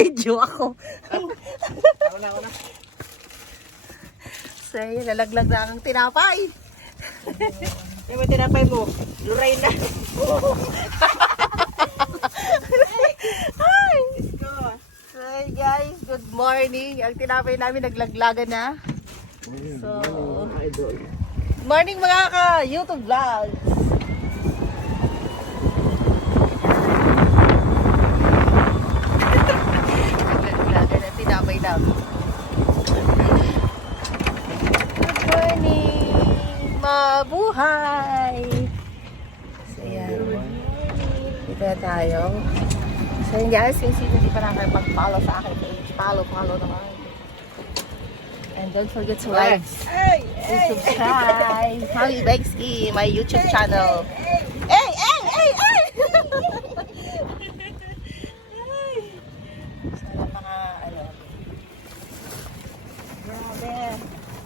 Nag-video ako. Ako na. So, yun, nalaglag na ang tinapay. Yung may tinapay mo, luray na. Hi! Let's go. Hi guys, good morning. Ang tinapay namin naglaglagan na. So, Idol. good morning mga ka-YouTube vlogs. Naglaglagan ang tinapay namin. Good morning! Mabuhay! So, yan. Dito na tayo. So yun guys, yung sino di pa nakapag-follow sa akin page, follow naman. And don't forget to like and subscribe. Mami Bengski, my YouTube channel. Hey! Sana mga ano.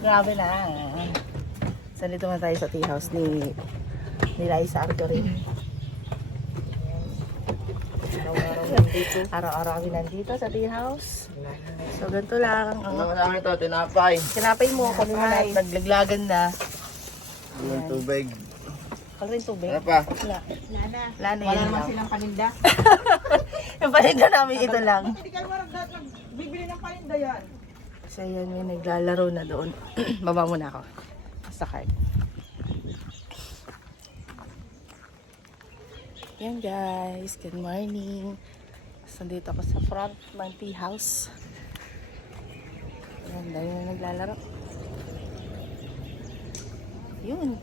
Grabe na. So dito na tayo sa tea house ni Liza Arcorin. Araw-araw kami nandito sa tea house. So ganito lang. Ano naman ito, tinapay. Tinapay mo, kanina naglaglagan na. Yung tubig. Kalo rin tubig. Ano pa? Wala. Wala na Wala yun naman lang. silang paninda. Yung paninda namin ito lang. Hindi ka marag bibili ng paninda yan. So yan, may naglalaro na doon. Baba muna ako. Sa card. Yan guys, good morning. Nandito ako sa front ng tea house. Yan, dahil na naglalaro. Yun.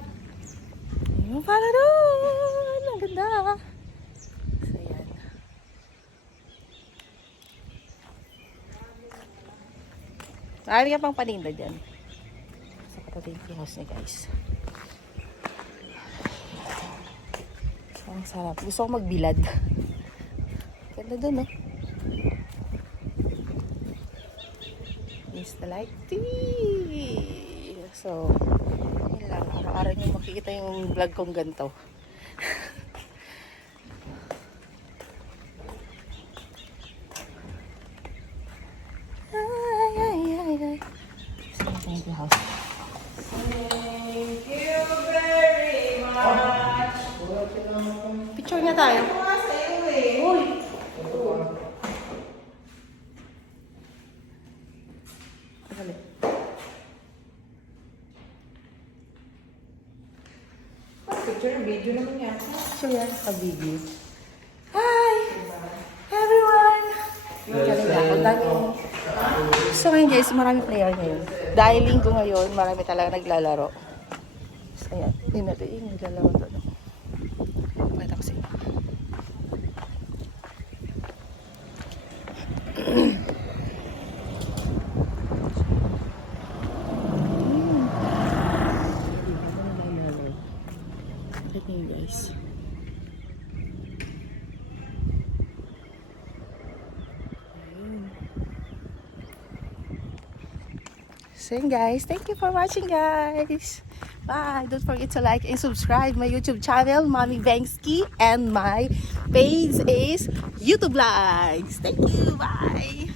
Yung pala doon. Ang ganda. So yan. Marami ka pang paninda dyan. Sa katabi ng tea house niya guys. Ang sarap. Gusto ko magbilad. Ganda dun, no? It's the light tea. So, yun lang. Araw-araw nyo makikita yung vlog kong ganito. Ay. So, thank you, house. Thank you very much. Picture niya tayo. Uy! Dali. Picture, video naman yan. So yan, ka-video. Hi! Everyone! So ngayon guys, marami player ngayon. Dahil linggo ngayon, marami talaga naglalaro. So yan, yun natin yung naglalaro doon. Pakita ko sa inyo. Look at guys. So yun guys, thank you for watching guys. Bye! Don't forget to like and subscribe my YouTube channel, Mami Bengski, and my page is YouTube Vlogs. Thank you, bye!